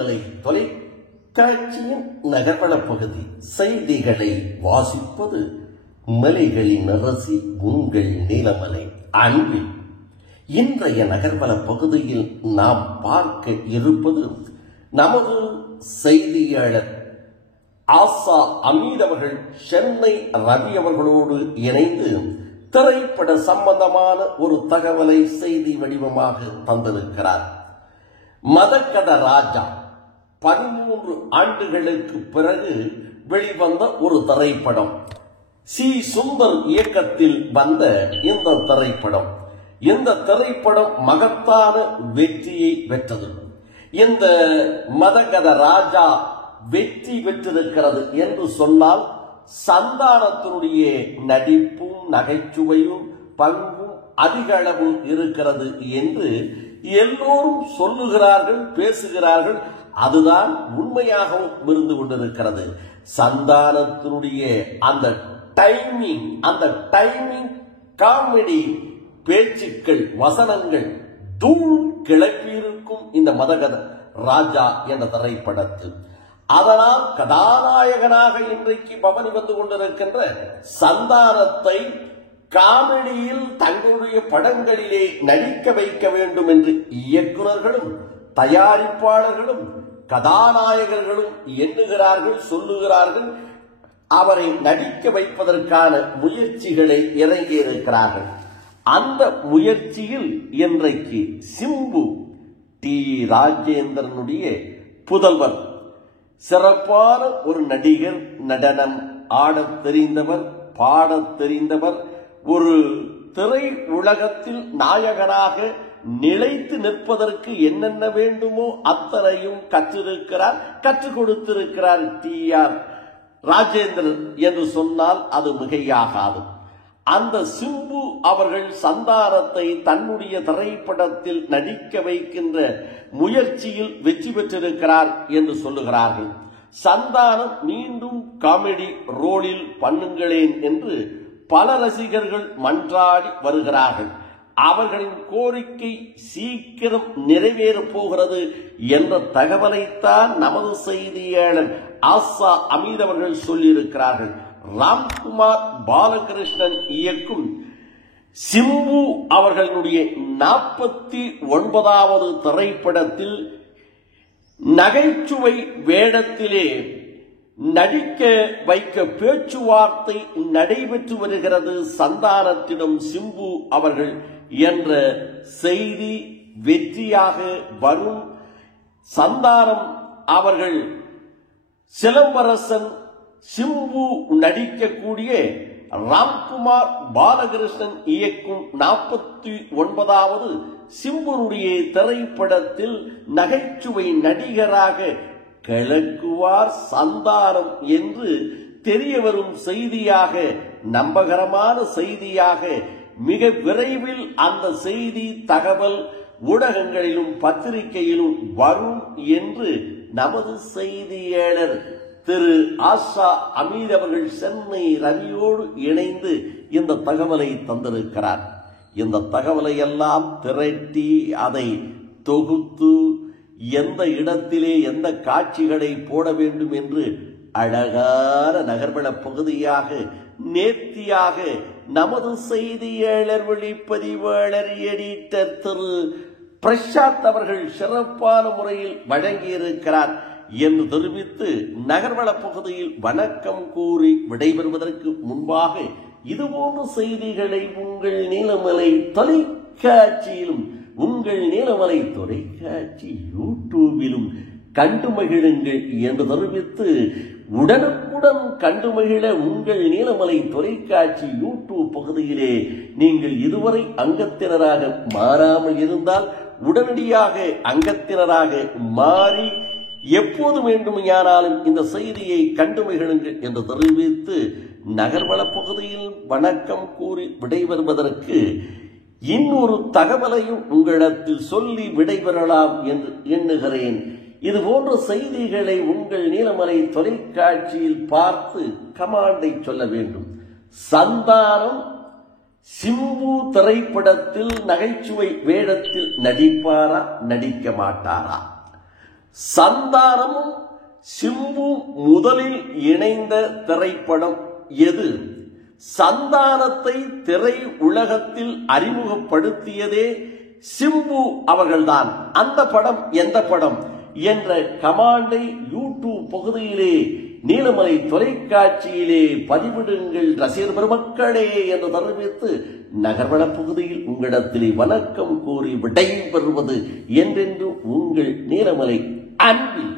நீலமலை தொலைக்காட்சியின் நகர்வள பகுதி செய்திகளை வாசிப்பது மலைகளின் அரசி உங்கள் நீலமலை அன்பில். இன்றைய நகர்வள பகுதியில் நாம் பார்க்க இருப்பது நமது செய்தியாளர் ஆசா அமீத் அவர்கள் சென்னை ரவி அவர்களோடு இணைந்து திரைப்பட சம்பந்தமான ஒரு தகவலை செய்தி வடிவமாக தந்திருக்கிறார். மதகத ராஜா 13 ஆண்டுகளுக்கு பிறகு வெளிவந்த ஒரு திரைப்படம். சி சுந்தர் இயக்கத்தில் வந்த இந்த திரைப்படம் மகத்தான வெற்றியை பெற்றது. இந்த மதகத ராஜா வெற்றி பெற்றிருக்கிறது என்று சொன்னால் சந்தானத்தினுடைய நடிப்பும் நகைச்சுவையும் பண்பும் அதிக அளவு இருக்கிறது என்று எல்லோரும் சொல்லுகிறார்கள், பேசுகிறார்கள். அதுதான் உண்மையாகவும் இருந்து கொண்டிருக்கிறது. சந்தானத்தினுடைய அந்த டைமிங் காமெடி பேச்சுக்கள், வசனங்கள் தூள் கிளப்பியிருக்கும் இந்த மதகத ராஜா என்ற திரைப்படத்தில். அதனால் கதாநாயகனாக இன்றைக்கு பவனி வந்து கொண்டிருக்கின்ற சந்தானத்தை காமெடியில் தங்களுடைய படங்களிலே நடிக்க வைக்க வேண்டும் என்று இயக்குநர்களும் தயாரிப்பாளர்களும் கதாநாயகர்களும் எண்ணுகிறார்கள், சொல்லுகிறார்கள். அவரை நடிக்க வைப்பதற்கான முயற்சிகளை இறங்கியிருக்கிறார்கள். அந்த முயற்சியில் இன்றைக்கு சிம்பு டி ராஜேந்திரனுடைய புதல்வர், சிறப்பான ஒரு நடிகர், நடனம் ஆடத் தெரிந்தவர், பாடத் தெரிந்தவர், ஒரு திரை உலகத்தில் நாயகனாக நிலைத்து நிற்பதற்கு என்னென்ன வேண்டுமோ அத்தனையும் கற்றுக் கொடுத்திருக்கிறார் டி ஆர் ராஜேந்திரன் என்று சொன்னால் அது மிகையாகாது. அந்த சிம்பு அவர்கள் சந்தானத்தை தன்னுடைய திரைப்படத்தில் நடிக்க வைக்கின்ற முயற்சியில் வெற்றி பெற்றிருக்கிறார் என்று சொல்லுகிறார்கள். சந்தானம் மீண்டும் காமெடி ரோலில் பண்ணுங்களேன் என்று பல ரசிகர்கள் மன்றாடி வருகிறார்கள். அவர்களின் கோரிக்கை சீக்கிரம் நிறைவேறப் போகிறது என்ற தகவலைத்தான் நமது செய்தியாளர் ஆசா அமீத் அவர்கள் சொல்லியிருக்கிறார்கள். ராம்குமார் பாலகிருஷ்ணன் இயக்கும் சிம்பு அவர்களுடைய 49வது திரைப்படத்தில் நகைச்சுவை வேடத்திலே நடிக்க வைக்க பேச்சுவார்த்தை நடைபெற்று வருகிறது சந்தானத்திடம் சிம்பு அவர்கள் என்ற செய்தி வெற்றியாக வரும். சந்தானம் அவர்கள் சிலம்பரசன் சிம்பு நடிக்கக்கூடிய ராம்குமார் பாலகிருஷ்ணன் இயக்கும் 49வது சிம்புனுடைய திரைப்படத்தில் நகைச்சுவை நடிகராக கிளக்குவார் சந்தானம் என்று தெரிய வரும் செய்தியாக, நம்பகரமான செய்தியாக மிக விரைவில் அந்த செய்தி தகவல் ஊடகங்களிலும் பத்திரிகையிலும் வரும் என்று நமது செய்தியாளர் திரு ஆசா அமீத் அவர்கள் சென்னை ரவியோடு இணைந்து இந்த தகவலை தந்திருக்கிறார். இந்த தகவலை எல்லாம் திரட்டி அதை தொகுத்து எந்த இடத்திலே எந்த காட்சிகளை போட வேண்டும் என்று அழகான நகர்வள பகுதியாக நேர்த்தியாக நமது செய்தியாளர் ஒளிப்பதிவாளர் எடிட்டர் திரு பிரசாத் அவர்கள் சிறப்பான முறையில் வழங்கியிருக்கிறார் என்று தெரிவித்து நகர்வள பகுதியில் வணக்கம் கூறி விடைபெறுவதற்கு முன்பாக இதுபோன்ற செய்திகளை உங்கள் நீலமலை தொலைக்காட்சியிலும் உங்கள் நீலமலை தொலைக்காட்சி யூடியூபிலும் கண்டு மகிழுங்கள் என்று தெரிவித்து உடனுக்குடன் கண்டு மகிழ உங்கள் நீலமலை தொலைக்காட்சி யூடியூப் பகுதியிலே நீங்கள் இதுவரை அங்கத்தினராக மாறாமல் இருந்தால் உடனடியாக அங்கத்தினராக மாறி எப்போது வேண்டுமானாலும் இந்த செய்தியை கண்டு மகிழுங்கள் என்று தெரிவித்து நகர்வள பகுதியில் வணக்கம் கூறி விடைபெறுவதற்கு இன்னொரு தகவலையும் உங்களிடத்தில் சொல்லி விடைபெறலாம் என்று எண்ணுகிறேன். இதுபோன்ற செய்திகளை உங்கள் நீலமலை தொலைக்காட்சியில் பார்த்து கமாண்டை சொல்ல வேண்டும். சந்தானம் சிம்பு திரைப்படத்தில் நகைச்சுவை வேடத்தில் நடிப்பாரா, நடிக்க மாட்டாரா? சந்தானமும் சிம்பு முதலில் இணைந்த திரைப்படம் எது? சந்தானத்தை திரை உலகத்தில் அறிமுகப்படுத்தியதே சிம்பு அவர்கள்தான். அந்த படம் எந்த படம் என்ற கமாண்டை யூடியூப் பகுதியிலே நீலமலை தொலைக்காட்சியிலே பதிவிடுங்கள் ரசிகர் பெருமக்களே என்று தெரிவித்து நகர்வள பகுதியில் உங்களிடத்திலே வணக்கம் கூறி விடைபெறுவது என்றென்று உங்கள் நீலமலை அன்பில்